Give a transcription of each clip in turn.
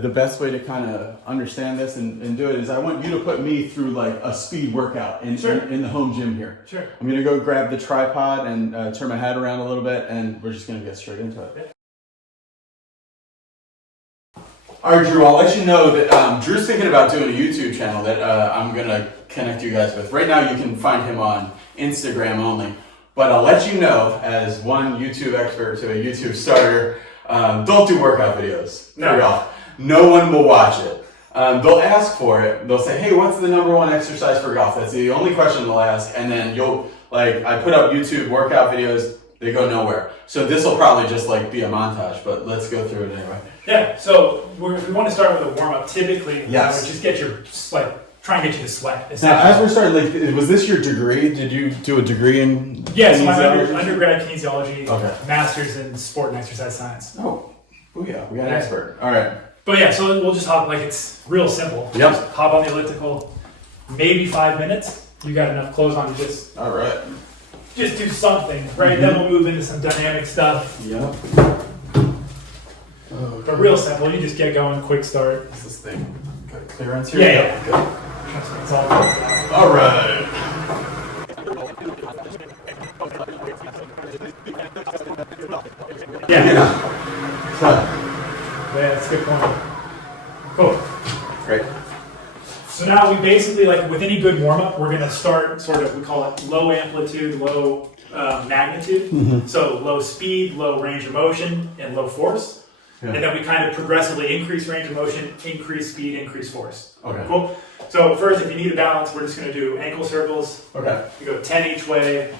The best way to kind of understand this and do it is I want you to put me through like a speed workout in the home gym here. Sure. I'm going to go grab the tripod and turn my head around a little bit, and we're just going to get straight into it. Yeah. All right, Drew, I'll let you know that Drew's thinking about doing a YouTube channel that I'm going to connect you guys with. Right now you can find him on Instagram only, but I'll let you know as one YouTube expert to a YouTube starter, don't do workout videos. No. No one will watch it. They'll ask for it. They'll say, hey, what's the #1 exercise for golf? That's the only question they'll ask. And then I put up YouTube workout videos, they go nowhere. So this will probably just like be a montage, but let's go through it anyway. Yeah, so if we want to start with a warm-up, typically, yes. Just get your, try and get you to sweat. Now, as we're starting, was this your degree? Did you do a degree in Yes, my undergrad kinesiology, okay. master's in sport and exercise science. Oh, booyah, we got an expert. All right. But yeah, so we'll just hop, it's real simple. Yep. Just hop on the elliptical, maybe 5 minutes. You got enough clothes on to just... All right. Just do something, right? Then we'll move into some dynamic stuff. Yep. Okay. But real simple, you just get going, quick start. Is this thing got clearance here? Yeah. Good. It's all all right. Yeah, that's a good point. Cool. Great. So now we basically, with any good warm-up, we're going to start we call it low amplitude, low magnitude. Mm-hmm. So low speed, low range of motion, and low force. Yeah. And then we kind of progressively increase range of motion, increase speed, increase force. Okay. Cool. So first, if you need a balance, we're just going to do ankle circles. Okay. We go 10 each way.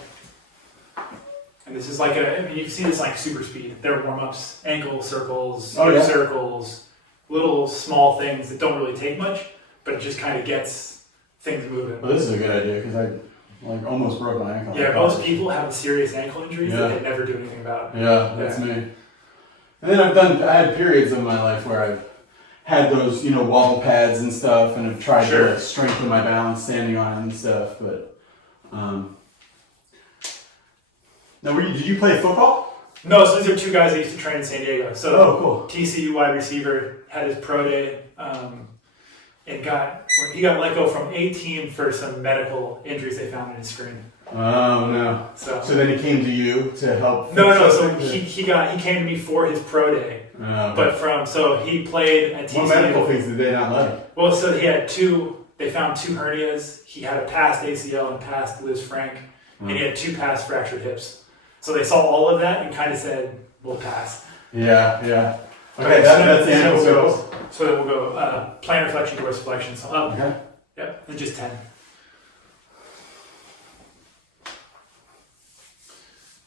And this is you can see this super speed. They're warm-ups, ankle circles, circles, little small things that don't really take much, but it just kind of gets things moving. Well, this is a good idea because I almost broke my ankle. Yeah, most people have serious ankle injuries that they never do anything about. Yeah, that's me. And then I had periods of my life where I've had those, wall pads and stuff, and have tried to strengthen my balance standing on it and stuff, but, Now, did you play football? No, so these are two guys that used to train in San Diego. So, cool. TCU wide receiver had his pro day, and he got let go from a team for some medical injuries they found in his screen. Oh no! So then he came to you to help. No. So he came to me for his pro day. Oh, But he played at TCU. What medical things did they not like? Well, so he had they found 2 hernias. He had a past ACL and past Liz Frank, and he had 2 past fractured hips. So they saw all of that and kind of said, we'll pass. Yeah. Okay, that's the ankle circles. So we'll go plantar flexion, dorsiflexion. So up. Okay. Yep, and just 10.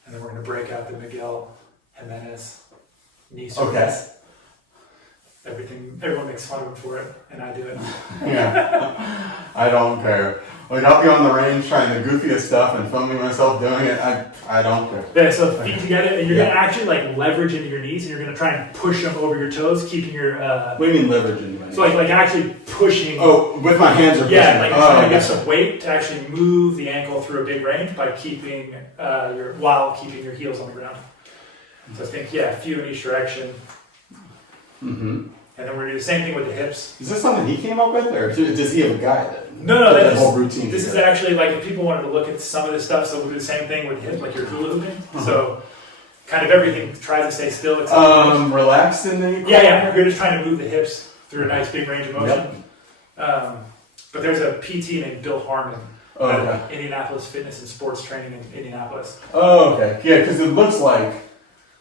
And then we're going to break out the Miguel Jimenez knee circles. Okay. Everyone makes fun of him for it, and I do it. Yeah. I don't care. I'll be on the range trying the goofiest stuff and filming myself doing it. I don't care. Yeah, so feet together, and you're going to actually leverage into your knees, and you're going to try and push them over your toes, keeping your... What do you mean leverage into my knees? So actually pushing... Oh, with my hands or pushing? Yeah, trying to get some weight to actually move the ankle through a big range by keeping while keeping your heels on the ground. So I think, a few in each direction. Mm-hmm. And then we're going to do the same thing with the hips. Is this something he came up with, or does he have a guy that... No, that whole routine. This is actually, if people wanted to look at some of this stuff, so we'll do the same thing with hips, you're hula hooping. Uh-huh. So kind of everything tries to stay still. Relaxed in the... Yeah, you're just trying to move the hips through a nice big range of motion. Yep. But there's a PT named Bill Harmon at Indianapolis Fitness and Sports Training in Indianapolis. Oh, okay. Yeah, because it looks like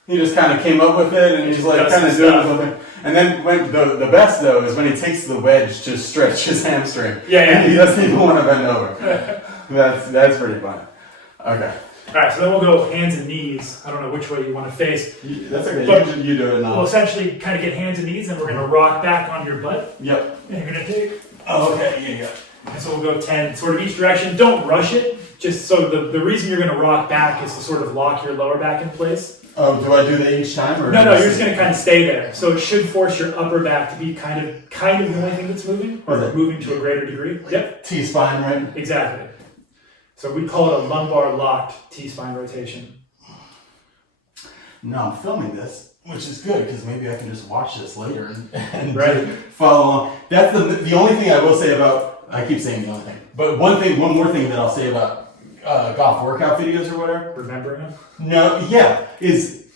he just kind of came up with it, and he's kind of doing something. And then the best though is when he takes the wedge to stretch his hamstring. Yeah. He doesn't even want to bend over. That's pretty fun. Okay. All right, so then we'll go hands and knees. I don't know which way you want to face. That's okay. But you do it now. We'll essentially kind of get hands and knees, and we're going to rock back on your butt. Yep. And you're going to take. Oh, okay. Yeah. And so we'll go 10, sort of each direction. Don't rush it. Just so the reason you're going to rock back is to sort of lock your lower back in place. Oh, do I do that each time? Or no, you're just going to kind of stay there. So it should force your upper back to be kind of the only thing that's moving, or moving to a greater degree. Yep. T-spine, right? Exactly. So we call it a lumbar locked T-spine rotation. No, I'm filming this. which is good because maybe I can just watch this later and Right. follow along. That's the only thing I will say about. I keep saying the only thing, but one more thing that I'll say about golf workout videos or whatever. Remembering them? No, yeah, is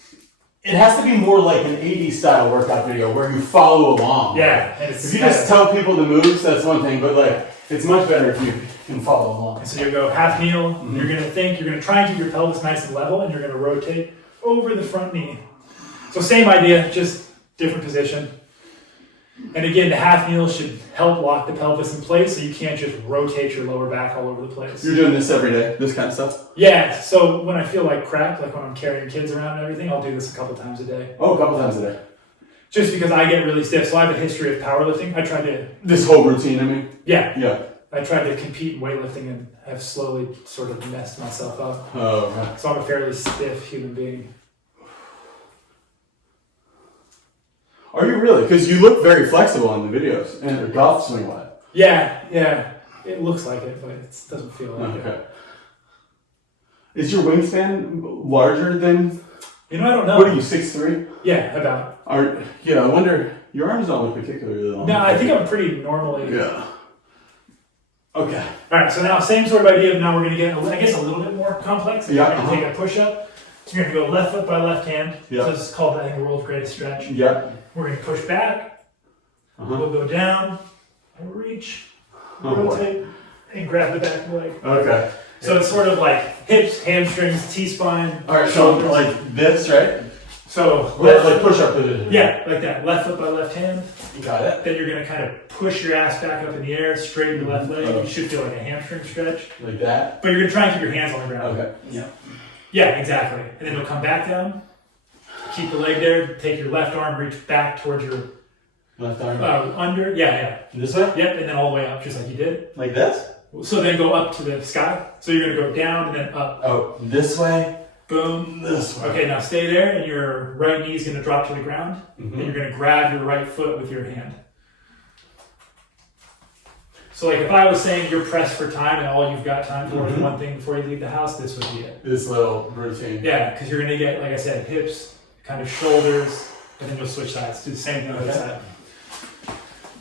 it has to be more like an 80s style workout video where you follow along. Yeah. And it's If you just tell people the moves, that's one thing, but like it's much better if you can follow along. so you go half kneel, you're gonna try and keep your pelvis nice and level, and you're gonna rotate over the front knee. So same idea, just different position. And again, the half kneel should help lock the pelvis in place so you can't just rotate your lower back all over the place. You're doing this every day, this kind of stuff? Yeah, so when I feel like crap, like when I'm carrying kids around and everything, I'll do this a couple times a day. Oh, a couple times a day. Just because I get really stiff. So I have a history of powerlifting. I tried to... This whole routine, I mean? Yeah. Yeah. I tried to compete in weightlifting and have slowly sort of messed myself up. Oh, okay. So I'm a fairly stiff human being. Are you really? Because you look very flexible in the videos and your golf swing wise. Yeah. It looks like it, but it doesn't feel like it. Okay. Is your wingspan larger than? You know, I don't know. What are you, 6'3"? Yeah, about. Yeah, I wonder. Your arms don't look particularly long. No, I think I'm pretty normally. Yeah. Okay. All right, so now same sort of idea. Now we're going to get, I guess, a little bit more complex. Yeah. We're going to take a push-up. So you're going to go left foot by left hand. Yeah. So this is called the Evnroll greatest stretch. Yep. We're going to push back. We'll go down, reach, rotate, and grab the back leg. Okay. So it's sort of like hips, hamstrings, T-spine. All right. So like this, right? So Like push up. Yeah, like that. Left foot by left hand. You got it. Then you're going to kind of push your ass back up in the air, straighten your left leg. You should feel like a hamstring stretch. Like that. But you're going to try and keep your hands on the ground. Okay. Yeah. Yeah, exactly. And then you'll come back down. Keep the leg there. Take your left arm, reach back towards your Left arm. under. Yeah. This way. Yep, and then all the way up, just like you did. Like this. So then go up to the sky. So you're going to go down and then up. Oh, this way. Boom. This way. Okay, now stay there, and your right knee is going to drop to the ground, and you're going to grab your right foot with your hand. So like if I was saying you're pressed for time and all you've got time for is one thing before you leave the house, this would be it. This little routine. Yeah, because you're going to get, like I said, hips, kind of shoulders, and then you'll switch sides. Do the same thing on the other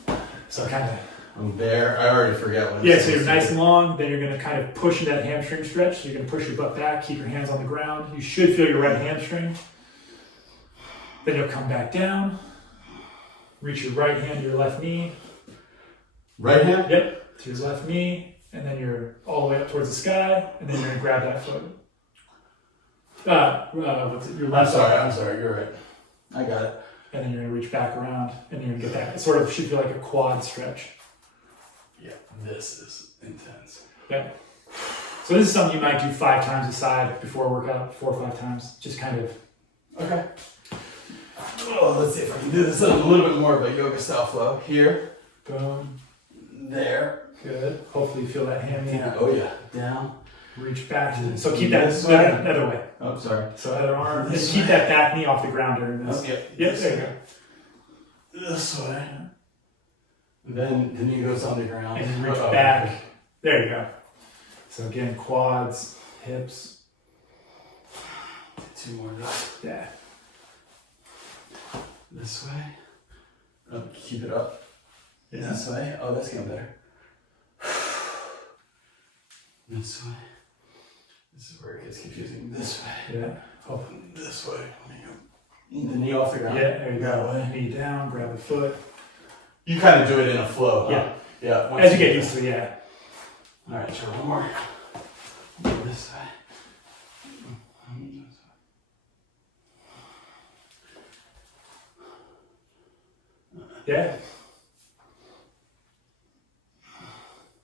side. So kind of... I'm there. I already forget what. Yeah, so you're nice and long, then you're going to kind of push into that hamstring stretch. So you're going to push your butt back, keep your hands on the ground. You should feel your right hamstring. Then you'll come back down, reach your right hand to your left knee. Right hand? Yep, to your left knee, and then you're all the way up towards the sky, and then you're going to grab that foot. What's it? Your left I'm sorry, you're right. I got it. And then you're going to reach back around, and you're going to get that. It sort of should feel like a quad stretch. Yeah, this is intense. Yep. So this is something you might do 5 times a side before a workout, 4 or 5 times. Just kind of. Okay. Oh, let's see if I can do this a little bit more of a yoga style flow. Here. Boom. There. Good. Hopefully you feel that hand. Yeah. Oh yeah. Down. Reach back. So keep that This way. other way. Oh, sorry. So other arm. This And keep way. that back knee off the ground during this. Oh, yep. Yep, there you go. This way. Then the knee goes on the ground. And you reach back. There you go. So again, quads, hips. 2 more. Yeah. This way. Keep it up. Yeah. This way. Oh, that's getting better. This way. This is where it gets confusing. This way. Yeah. Oh. This way. The knee off the ground. Yeah, there you That go. way. Knee down, grab the foot. You kind of do it in a flow, huh? Yeah. Yeah. As you get used to it, yeah. All right, sure. One more. This way. Yeah.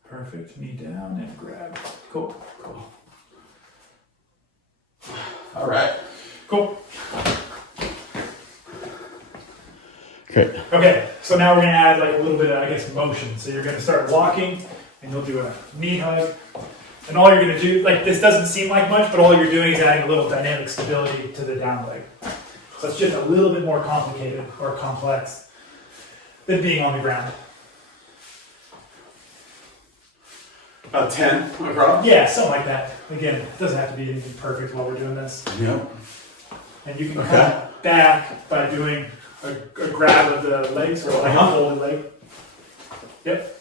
Perfect. Knee down and grab. Cool. Cool. All right. Cool. Okay. Okay, so now we're going to add like a little bit of, I guess, motion. So you're going to start walking, and you'll do a knee hug. And all you're going to do, like this doesn't seem like much, but all you're doing is adding a little dynamic stability to the down leg. So it's just a little bit more complicated or complex than being on the ground. About 10 across? Yeah, something like that. Again, it doesn't have to be anything perfect while we're doing this. Yep. And you can Okay. kind of back by doing a grab of the legs, or like a folded leg. Yep.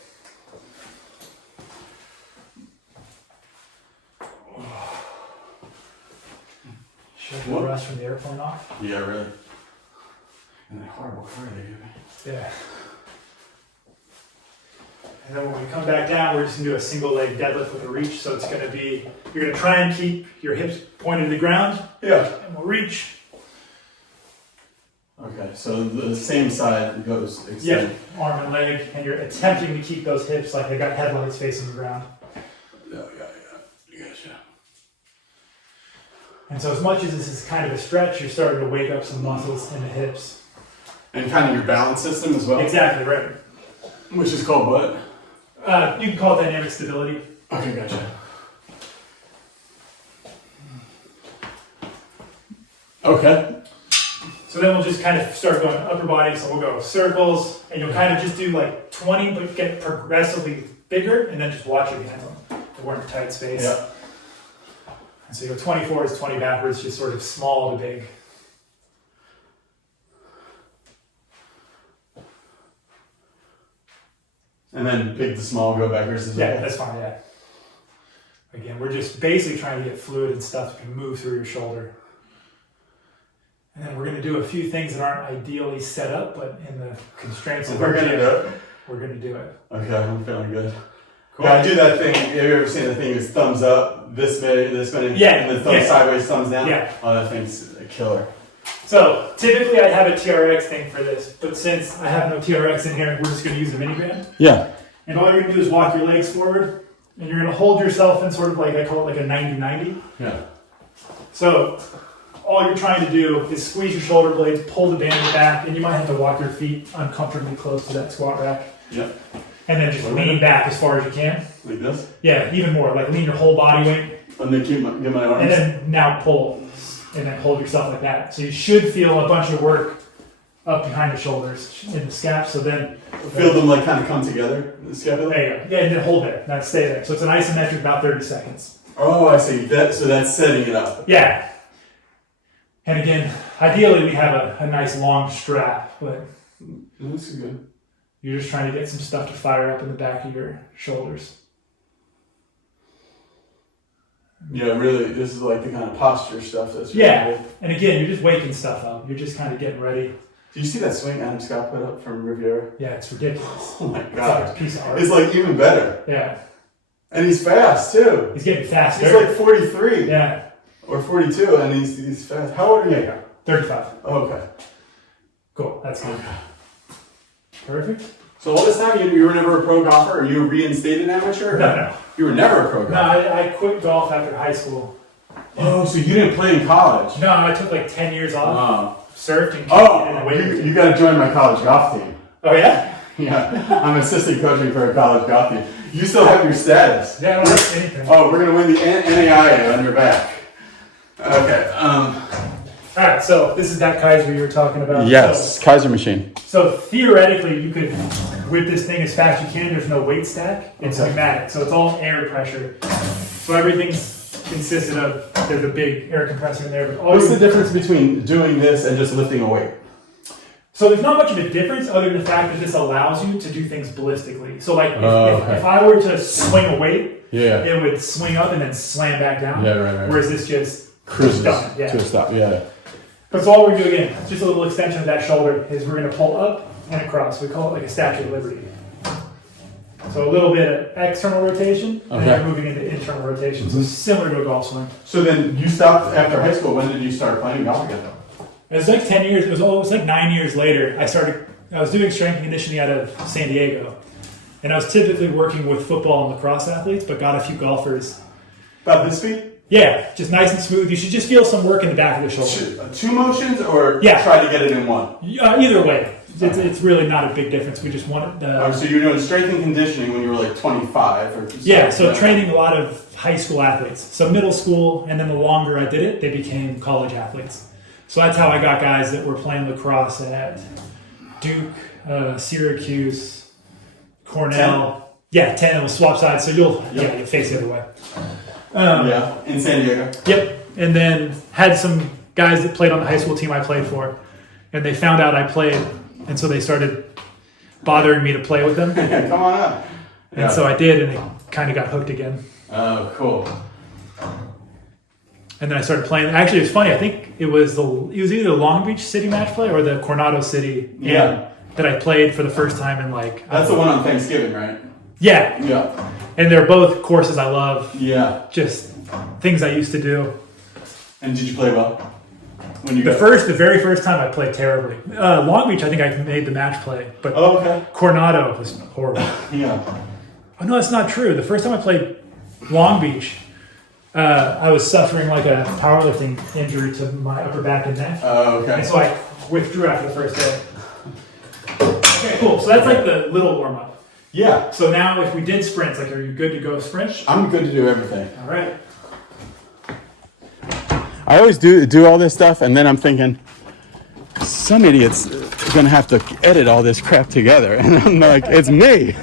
Shut the rust from the airplane off. Yeah, really. And that horrible car they gave me. Yeah. And then when we come back down, we're just gonna do a single leg deadlift with a reach. So it's gonna be, you're gonna try and keep your hips pointed to the ground. Yeah. And we'll reach. Okay, so the same side goes extend. Yeah, arm and leg, and you're attempting to keep those hips like they got headlights facing the ground. Yeah. Gotcha. And so as much as this is kind of a stretch, you're starting to wake up some muscles in the hips. And kind of your balance system as well? Exactly, right. Which is called what? You can call it dynamic stability. Okay, gotcha. Okay. So then we'll just kind of start going upper body. So we'll go circles, and you'll kind of just do like 20, but get progressively bigger, and then just watch your hands on. We're in a tight space. Yeah. And so you go 20 forwards, 20 backwards, just sort of small to big. And then big to small, go backwards as well. Yeah, that's fine, yeah. Again, we're just basically trying to get fluid and stuff that can move through your shoulder. And then we're going to do a few things that aren't ideally set up, but in the constraints of We're our going to gym, do it. we're going to do it. Okay, I'm feeling good. Cool. Yeah, I do that thing. Have you ever seen the thing is thumbs up, this many, Yeah, and the thumb sideways, thumbs down? Yeah. Oh, that thing's a killer. So typically I'd have a TRX thing for this, but since I have no TRX in here, we're just going to use a mini gram. Yeah. And all you're going to do is walk your legs forward, and you're going to hold yourself in sort of like, I call it like a 90-90. Yeah. So all you're trying to do is squeeze your shoulder blades, pull the band back, and you might have to walk your feet uncomfortably close to that squat rack. Yep. And then just lean back as far as you can. Like this? Yeah, even more. Like lean your whole body weight. And then get my arms. And then now pull. And then hold yourself like that. So you should feel a bunch of work up behind the shoulders in the scap. So then feel them like kind of come together. The scapula. there you go. Yeah, and then hold there. Now stay there. So it's an isometric about 30 seconds. Oh, I see. So that's setting it up. Yeah. And again, ideally we have a nice long strap, but This is good. you're just trying to get some stuff to fire up in the back of your shoulders. Yeah, really, this is like the kind of posture stuff that's really Yeah. good. And again, you're just waking stuff up. You're just kind of getting ready. Do you see that swing Adam Scott put up from Riviera? Yeah, it's ridiculous. Oh my It's like god. a piece of art. It's like even better. Yeah. And he's fast too. He's getting faster. He's like 43 Yeah. or 42 and he's fast. How old are There you? you go. 35. Oh, okay. Cool. That's good. Perfect. So all this time you were never a pro golfer or you were reinstated amateur? No. You were never a pro No, golfer? I quit golf after high school. Oh, so you didn't play in college? No, I took like 10 years off. Oh. Surfed and Oh, waited. you got to join my college golf team. Oh, yeah? Yeah, I'm assistant coaching for a college golf team. You still have your status. Yeah, I don't have anything. Oh, we're going to win the NAIA on your back. Okay. Alright, so this is that Kaiser you were talking about. Yes, Kaiser machine. So theoretically, you could whip this thing as fast as you can. There's no weight stack. It's Okay. pneumatic, so it's all air pressure. So everything's consisted of, there's a big air compressor in there. But all What's you- the difference between doing this and just lifting a weight? So there's not much of a difference other than the fact that this allows you to do things ballistically. So like Okay. if I were to swing a weight, Yeah. it would swing up and then slam back down. Yeah, right. Whereas this just Cruises done it, yeah. to a stop. Yeah. But so all we're doing again, just a little extension of that shoulder, is we're going to pull up and across. We call it like a Statue of Liberty. So a little bit of external rotation, and Okay. then you're moving into internal rotation. So similar to a golf swing. So then you stopped after high school. When did you start playing golf again? It was like 10 years, it was like 9 years later, I was doing strength and conditioning out of San Diego. And I was typically working with football and lacrosse athletes, but got a few golfers. About this speed? Yeah, just nice and smooth. You should just feel some work in the back of the shoulder. Two motions or Yeah. try to get it in one? Either way, it's really not a big difference. We just want So you were doing strength and conditioning when you were like 25 or yeah, so training a lot of high school athletes. So middle school, and then the longer I did it, they became college athletes. So that's how I got guys that were playing lacrosse at Duke, Syracuse, Cornell. 10. Yeah, 10. It was swap sides, so you'll face the other way. yeah, in San Diego. Yep, and then had some guys that played on the high school team I played for, and they found out I played, and so they started bothering me to play with them. Come on up. And so I did, and it kind of got hooked again. Oh, cool. And then I started playing. Actually, it was funny. I think it was either the Long Beach City match play or the Coronado City that I played for the first time in like. That's the one on Thanksgiving, right? Yeah. Yeah. And they're both courses I love. Yeah. Just things I used to do. And did you play well? When you The very first time I played terribly. Long Beach, I think I made the match play, but Coronado was horrible. Yeah. Oh no, that's not true. The first time I played Long Beach, I was suffering like a powerlifting injury to my upper back and neck. Oh, okay. And so I withdrew after the first day. Okay, cool. So that's like the little warm up. Yeah. So now if we did sprints, like are you good to go sprint? I'm good to do everything. All right. I always do all this stuff, and then I'm thinking, some idiot's gonna have to edit all this crap together, and I'm like, it's me.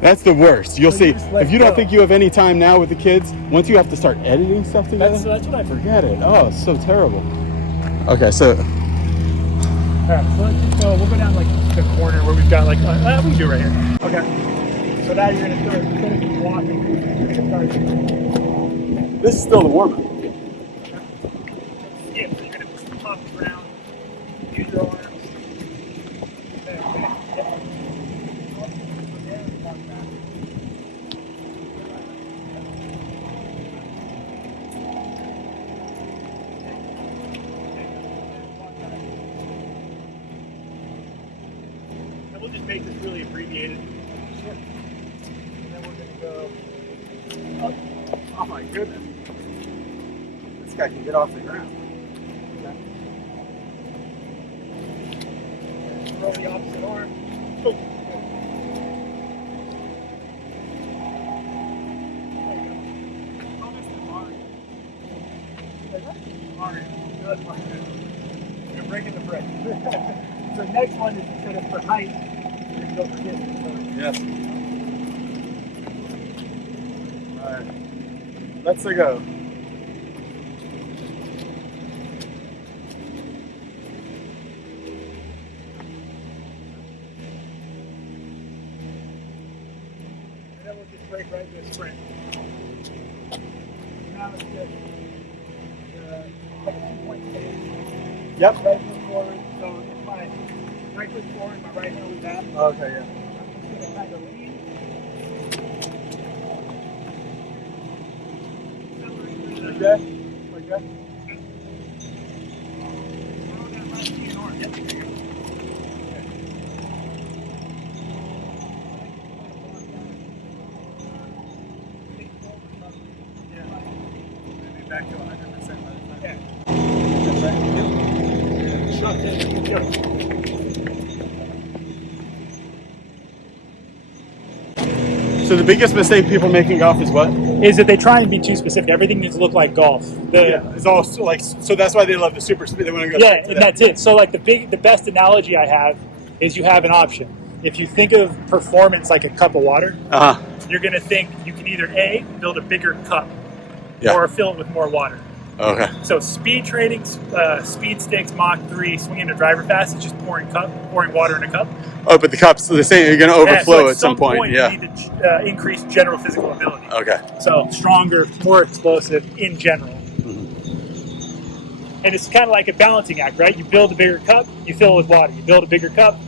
That's the worst. You'll see. If you don't think you have any time now with the kids, once you have to start editing stuff together, That's what I forget it. Oh, it's so terrible. Okay, so. All right, so let's just go. We'll go down like the corner where we've got like we can do it right here. Okay. So now you're gonna start instead of just walking. This is still the warm up. Yeah, so you're gonna pop the ground, use your arms. And we'll just make this really abbreviated. Sure. And then we're gonna go up. Oh my goodness. This guy can get off the ground. Throw the opposite arm. Oh. You're breaking the break. So next one is instead of for height, you're going to go for distance. Yes. All right. Let's go. And then we'll just break right into a sprint. Now it's just like a 2-point stage. Yep. Right foot forward. So if my right foot forward, my right heel is back. Okay, yeah. I'm just going to kind of lean. Like that? Like that? Throw that left knee and arm. Yep, there you go. Back to 100% by the time. Yeah. So the biggest mistake people make in golf is what? Is that they try and be too specific. Everything needs to look like golf. It's all like so. That's why they love the super speed. They want to go. Yeah, and that's it. So like the best analogy I have is you have an option. If you think of performance like a cup of water, you're going to think you can either A, build a bigger cup, or fill it with more water. Okay. So speed training, speed sticks, Mach 3, swinging a driver fast, it's just pouring water in a cup. Oh, but the cup's the same. You're going to overflow at some point. You need to increase general physical ability. Okay. So stronger, more explosive in general. And it's kind of like a balancing act, right? You build a bigger cup, you fill it with water. You build a bigger cup.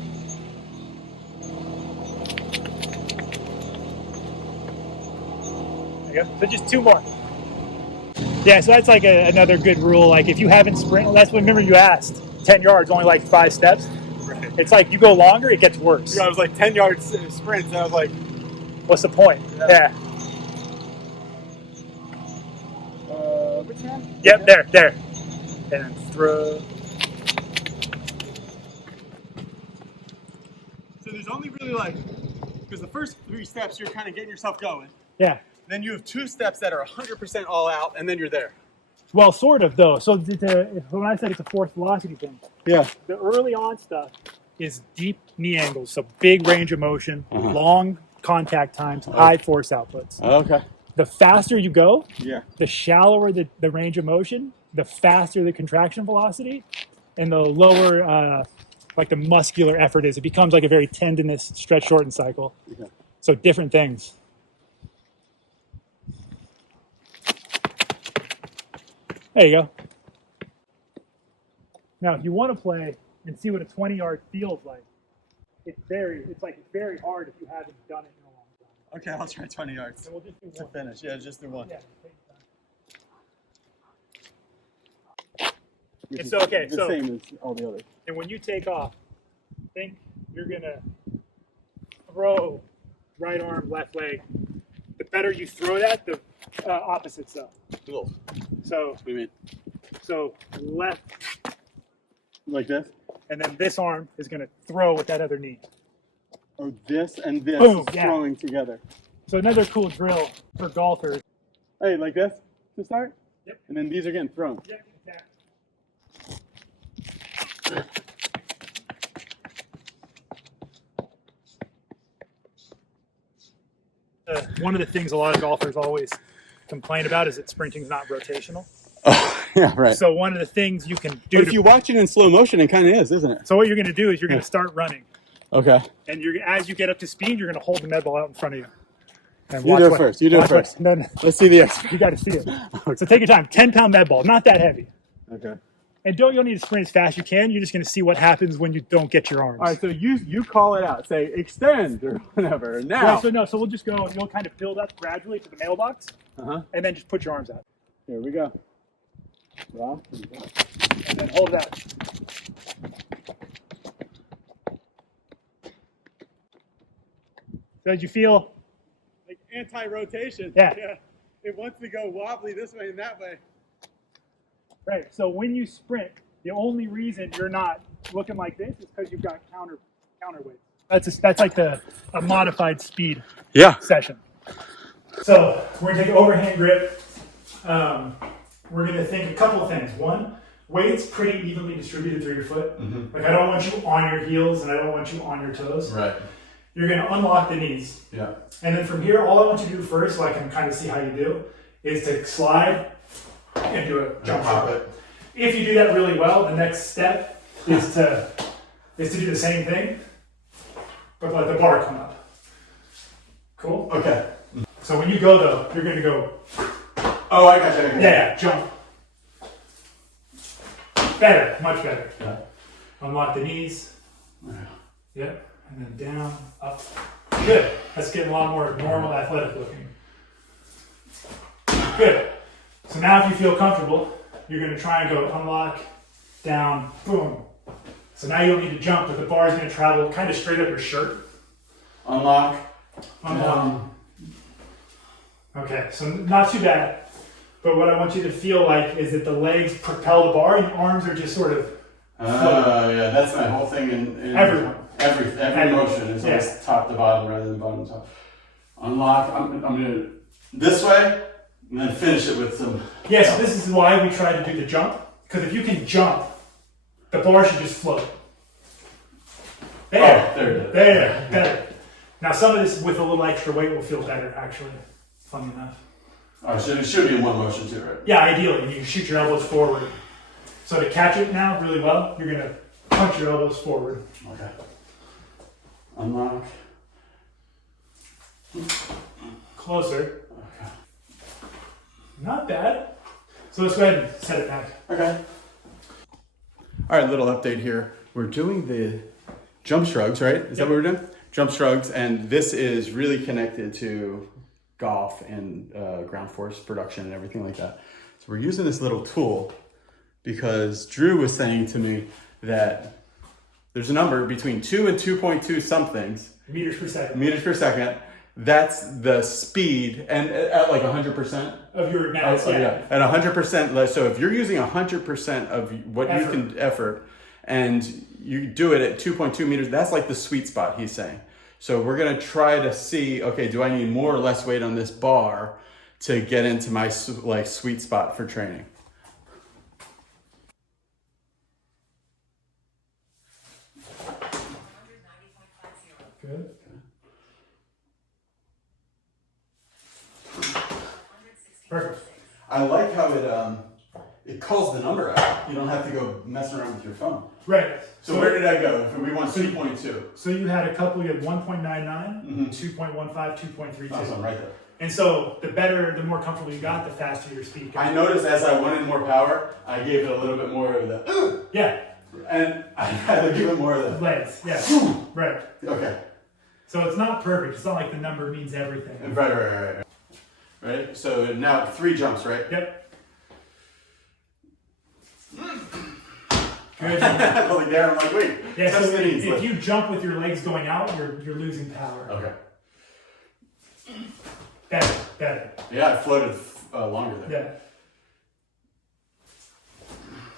There you go. So just 2 more. Yeah, so that's like another good rule. Like if you haven't sprinted, that's what, remember you asked, 10 yards, only like 5 steps. Right. It's like you go longer, it gets worse. Yeah, I was like 10 yards sprints, and I was like, what's the point? Yeah. which hand? Yep, there. And then throw. So there's only really like, because the first 3 steps you're kind of getting yourself going. Yeah. Then you have 2 steps that are 100% all out, and then you're there. Well, sort of though. So when I said it's a forced velocity thing, Yeah. the early on stuff is deep knee angles, so big range of motion, long contact times, high force outputs. Okay. The faster you go, Yeah. the shallower the range of motion, the faster the contraction velocity and the lower like the muscular effort is. It becomes like a very tendinous stretch shorten cycle. Okay. So different things. There you go. Now, if you want to play and see what a 20-yard feels like, it's very hard if you haven't done it in a long time. Okay, I'll try 20 yards So we'll just do to one. finish. Yeah, just do one. Yeah, take your time. Which And is so, okay, the so- same as all the others. And when you take off, think you're gonna throw right arm, left leg. The better you throw that, the opposite so. Cool. So, What do you mean? so left, Like this? and then this arm is gonna throw with that other knee. Oh, this and this Boom, is yeah. throwing together. So another cool drill for golfers. Hey, like this to start? Yep. And then these are getting thrown. Yep, exactly. One of the things a lot of golfers always complain about is that sprinting is not rotational. Oh, yeah, right. So one of the things you can do But if you watch it in slow motion, it kind of is, isn't it? so what you're going to do is you're going to start running, Okay. and as you get up to speed, you're going to hold the med ball out in front of you. And You do it first. You do it watch what- first. Then Let's see the expert. you got to see it. So take your time. 10-pound med ball, not that heavy. Okay. And you don't need to sprint as fast as you can. You're just going to see what happens when you don't get your arms. All right, so you call it out. Say extend or whatever. Now. So we'll just go. You'll kind of build up gradually to the mailbox, Uh-huh. and then just put your arms out, Here we go. Well, and then hold it out. So did you feel? like anti-rotation. Yeah. It wants to go wobbly this way and that way. Right. So when you sprint, the only reason you're not looking like this is because you've got counterweight. That's like a modified speed Yeah. session. So we're gonna take overhand grip. We're gonna think a couple of things. One, weight's pretty evenly distributed through your foot. Mm-hmm. Like I don't want you on your heels and I don't want you on your toes. Right. You're gonna unlock the knees. Yeah. And then from here, all I want you to do first, so I can kind of see how you do, is to slide and do a jump Pop shot. it. If you do that really well, the next step is to do the same thing, but let the bar come up. Cool? Okay. So when you go though, you're gonna go, Oh, I got you. yeah, jump. Better, much better. Yeah. Unlock the knees. Yeah. Yep. And then down, up. Good. That's getting a lot more normal athletic looking. Good. So now if you feel comfortable, you're going to try and go unlock, down, boom. So now you don't need to jump, but the bar is going to travel kind of straight up your shirt. Unlock. Unlock. Okay, so not too bad. But what I want you to feel like is that the legs propel the bar and the arms are just sort of Yeah, that's my whole thing in everyone. every motion is always top to bottom rather than bottom to top. Unlock. I'm gonna this way and then finish it with some. Yeah, so this is why we try to do the jump. Because if you can jump, the bar should just float. There. Oh, there it is. There. Better. Now some of this with a little extra weight will feel better, actually. Funny enough. Oh, it should be in one motion too, right? Yeah, ideally. You can shoot your elbows forward. So to catch it now really well, you're going to punch your elbows forward. Okay. Unlock. Closer. Okay. Not bad. So let's go ahead and set it back. Okay. All right, little update here. We're doing the jump shrugs, right? Is that what we're doing? Jump shrugs, and this is really connected to golf and ground force production and everything like that. So we're using this little tool because Drew was saying to me that there's a number between 2 and 2.2 somethings Meters per second. That's the speed, and at like 100%. Of your mass. At 100%. So if you're using 100% of what you can effort, and you do it at 2.2 meters, that's like the sweet spot. He's saying. So we're gonna try to see. Okay, do I need more or less weight on this bar to get into my like sweet spot for training? Good. Perfect. I like how it calls the number out. You don't have to go messing around with your phone. Right. So where did I go? If we want 2.2. So you had a couple, you had 1.99, 2.15, 2.32. Oh, so I'm right there. And so the more comfortable you got, the faster your speed got. I noticed as I wanted more power, I gave it a little bit more of the Yeah. and I had to give it more of the Legs, yeah. Right. Okay. So it's not perfect. It's not like the number means everything. Right. Right? So now 3 jumps, right? Yep. Good. Like there, I'm like, wait. Yeah, so if you jump with your legs going out, you're losing power. Okay. Better. Yeah, I floated longer there.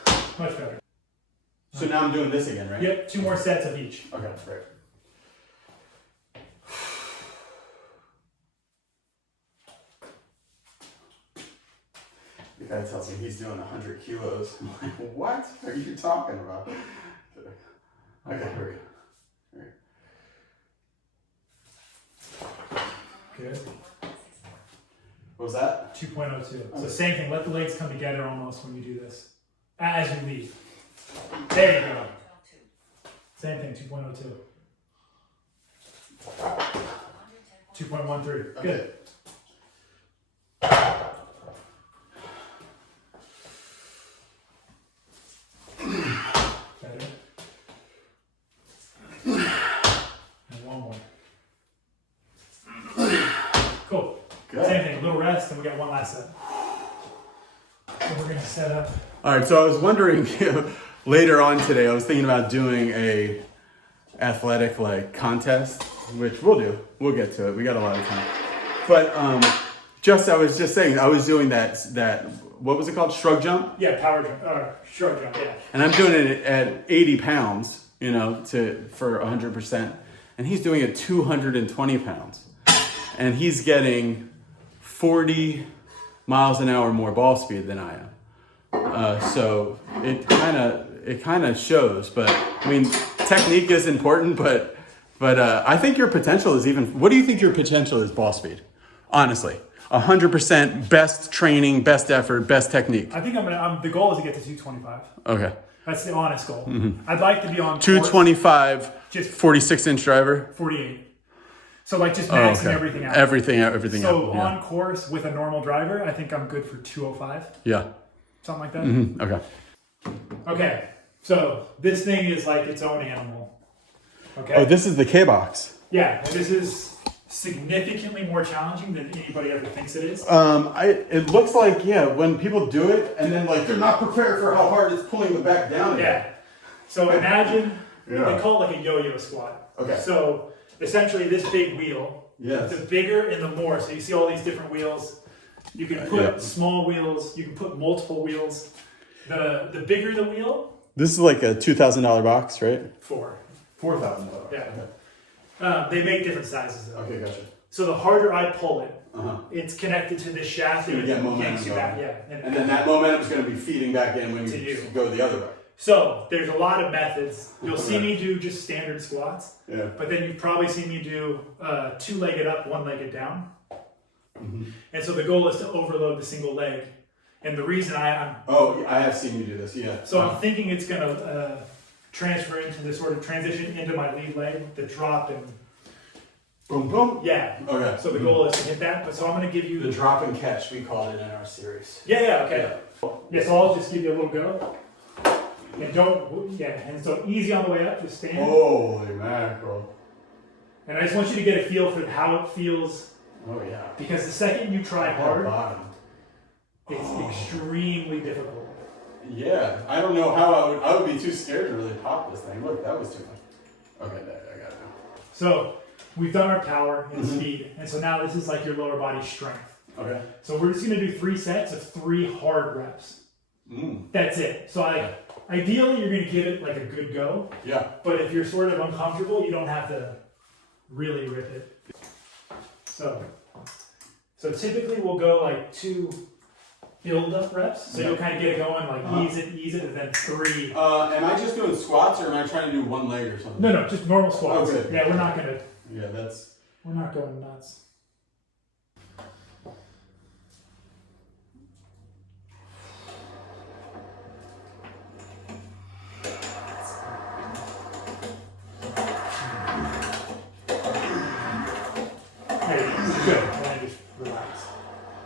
Yeah. Much better. So now I'm doing this again, right? Yep, 2 more sets of each. Okay, right. The guy tells me he's doing 100 kilos. I'm like, what are you talking about? Okay, here we go. Good. What was that? 2.02. So same thing. Let the legs come together almost when you do this. As you leave. There you go. Same thing, 2.02. 2.13. Good. Better. And one more. Cool. Good. Same thing, a little rest, and we got one last set. So we're gonna set up. All right, so I was wondering later on today, I was thinking about doing a athletic contest, which we'll do. We'll get to it. We got a lot of time. But I was just saying, I was doing that what was it called? Shrug jump? Yeah, power jump, short jump, yeah. And I'm doing it at 80 pounds, for 100%. And he's doing it 220 pounds. And he's getting 40 miles an hour more ball speed than I am. So it kind of shows. But I mean, technique is important, but I think your potential is even. What do you think your potential is, ball speed? Honestly, 100% best training, best effort, best technique. I think the goal is to get to 225. Okay. That's the honest goal. I'd like to be on 225, just 46-inch driver. 48. So just maxing everything out. Everything So out. on course with a normal driver, I think I'm good for 205. Yeah. Something like that. Mm-hmm. Okay. Okay. So this thing is like its own animal. Okay. Oh, this is the K-box. Yeah. And this is significantly more challenging than anybody ever thinks it is. It looks like, when people do it and then they're not prepared for how hard it's pulling them back down again. Yeah. So imagine, Yeah. they call it like a yo-yo squat. Okay. So essentially this big wheel, Yes. the bigger and the more. So you see all these different wheels. You can put small wheels. You can put multiple wheels. The bigger the wheel. This is like a $2,000 box, right? $4,000. Yeah. Okay. They make different sizes though. Okay, gotcha. So the harder I pull it, Uh-huh. it's connected to this shaft You're and gonna it get momentum yanks you going. back. Yeah. And then that momentum is going to be feeding back in when To you you. go the other way. So there's a lot of methods. You'll see me do just standard squats, Yeah. but then you've probably seen me do 2-legged up, 1-legged down. Mm-hmm. And so the goal is to overload the single leg. And the reason I'm I have seen you do this, yeah. so I'm thinking it's going to transfer into this sort of transition into my lead leg, the drop and Boom, boom. yeah. Okay. So the goal is to hit that. But so I'm going to give you The drop and catch, we called it in our series. Yeah. Okay. Yeah. So I'll just give you a little go. And and so easy on the way up, just stand. Holy mackerel. And I just want you to get a feel for how it feels. Oh, yeah. Because the second you try hard, Bottom. it's extremely difficult. Yeah, I don't know how I would be too scared to really pop this thing. Look, that was too much. Okay, I got it now. So we've done our power and speed. And so now this is like your lower body strength. Okay. So we're just going to do 3 sets of 3 hard reps. That's it. So ideally, you're going to give it like a good go. Yeah. But if you're sort of uncomfortable, you don't have to really rip it. So typically we'll go like 2 build-up reps. So you'll kind of get it going, like ease it, and then 3. Am I just doing squats or am I trying to do 1 leg or something? No, just normal squats. Okay. Yeah, we're not gonna. Yeah, that's. We're not going nuts.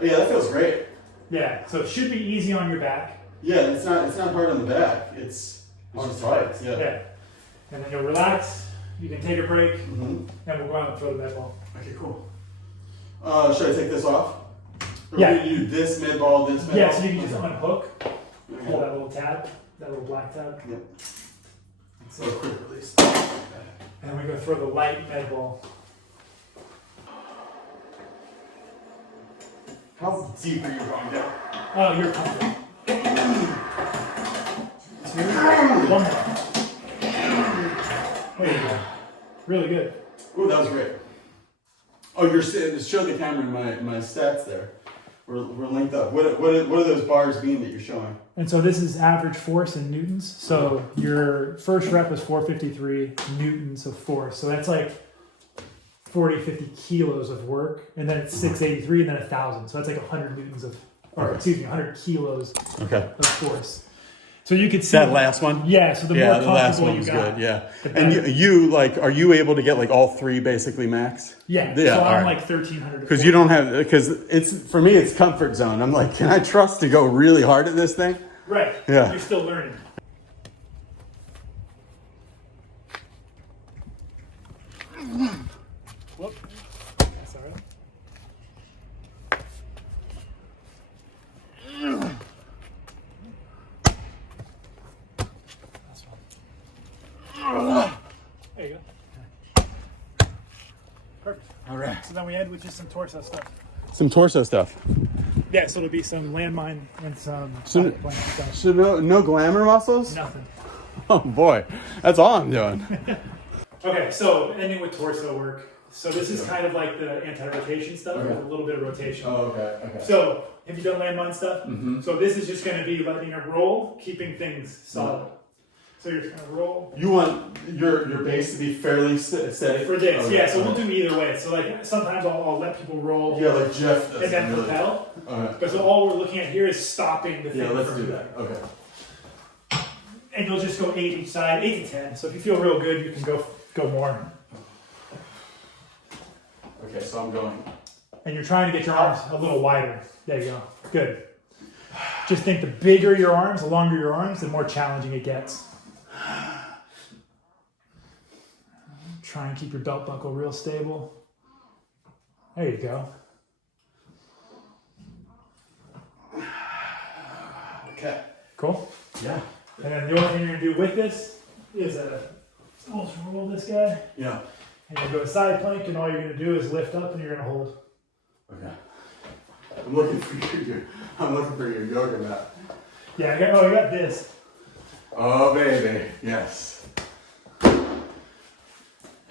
Oh, yeah, that feels great. Yeah, so it should be easy on your back. Yeah, it's not hard on the back. It's just tight. Yeah. Yeah. And then you'll relax. You can take a break. Mm-hmm. Then we'll go out and throw the med ball. Okay, cool. Should I take this off? Or Yeah. we can do this mid ball, this mid Yeah, ball? so you can just unhook. Okay. Pull that little tab, that little black tab. Yep. So, So quick release. and we're gonna throw the light med ball. How deep are you going down? Oh, you're comfortable. 2, 1 more. There you go. Really good. Ooh, that was great. Oh, show the camera my stats there. We're linked up. What are those bars mean that you're showing? And so this is average force in newtons. So your first rep was 453 newtons of force. So that's like 40, 50 kilos of work. And then it's 683 and then 1,000. So that's like 100 newtons of, or excuse me, 100 kilos Okay. of force. So you could see That last one? Yeah, so the more Yeah, the last comfortable one you was got. good. Yeah. the And better. you like, are you able to get like all three basically max? Yeah, Yeah, so I'm alright. like 1,300. Because you don't have, because it's, for me, it's comfort zone. I'm like, can I trust to go really hard at this thing? Right. Yeah. You're still learning. Whoop. That's all right. That's fine. There you go. Perfect. All right. So then we end with just some torso stuff. Some torso stuff. Yeah, so it'll be some landmine and some So- pocket plank stuff. So no glamour muscles? Nothing. Oh boy, that's all I'm doing. Okay, so ending with torso work. So this is kind of like the anti-rotation stuff Okay. with a little bit of rotation. okay, okay. So have you done landmine stuff? Mm-hmm. So this is just going to be letting it roll, keeping things solid. So you're just going to roll. You want your base to be fairly steady? For this, Okay, yeah, so we'll okay. do either way. So like sometimes I'll let people roll Yeah, like Jeff does. and then really. propel. Okay. But so all we're looking at here is stopping the thing. Yeah, let's from do that. Okay. And you'll just go 8 each side, 8 to 10. So if you feel real good, you can go more. Okay, so I'm going. And you're trying to get your arms a little wider. There you go. Good. Just think the bigger your arms, the longer your arms, the more challenging it gets. Try and keep your belt buckle real stable. There you go. Okay. Cool. Yeah. And then the only thing you're going to do with this is almost roll this guy. Yeah. And you go side plank, and all you're going to do is lift up, and you're going to hold. Okay. I'm looking for your yoga mat. Yeah, I got this. Oh baby, yes. And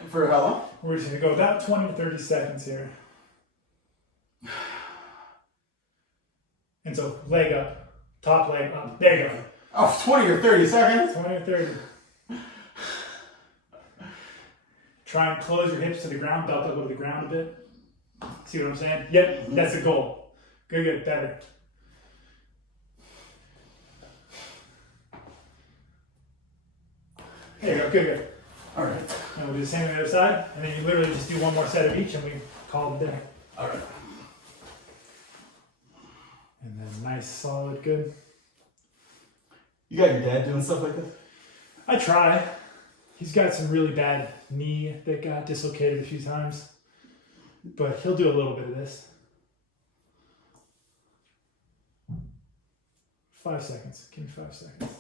for how long? We're just going to go about 20 to 30 seconds here. And so leg up, top leg up. There you go. Oh, 20 or 30 seconds? 20 or 30. Try and close your hips to the ground, belt up over the ground a bit. See what I'm saying? Yep, that's the goal. Good, better. There you go, good. All right. And we'll do the same on the other side, and then you literally just do one more set of each, and we call it there. All right. And then nice, solid, good. You got your dad doing stuff like this? I try. He's got some really bad knee that got dislocated a few times, but he'll do a little bit of this. 5 seconds. Give me 5 seconds.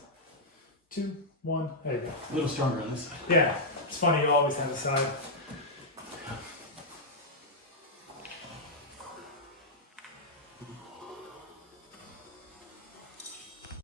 2, 1. There you go. A little stronger on this side. Yeah, it's funny. You always have a side.